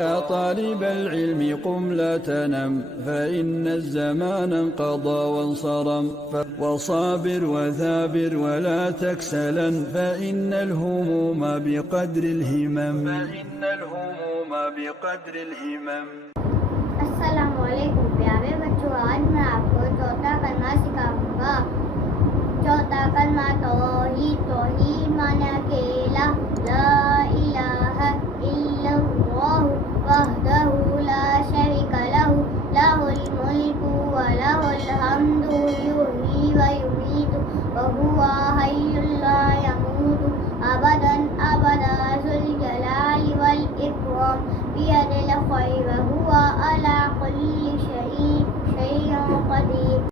يا طالب العلم قم لا تنم فإن الزمان انقضى وانصرم وصابر وثابر ولا تكسلا فإن الهموم بقدر الهمم अस्सलामुअलैकुम प्यारे बच्चों, आज मैं आपको चौथा कलमा सिखाऊंगा। चौथा कलमा तौहीद माने अकेला, ला इलाहा इल्लल्लाह वहदहु ला शरीका लहु लहुल मुल्कु व लहुल हम्दु युहयी व युमीतु व हुवा हय्युल ला यमूतु अबदन अबदा जुल जलाली वल इकराम बियदिल खैर व हुवा अला कुल्लि शैइन कदीर।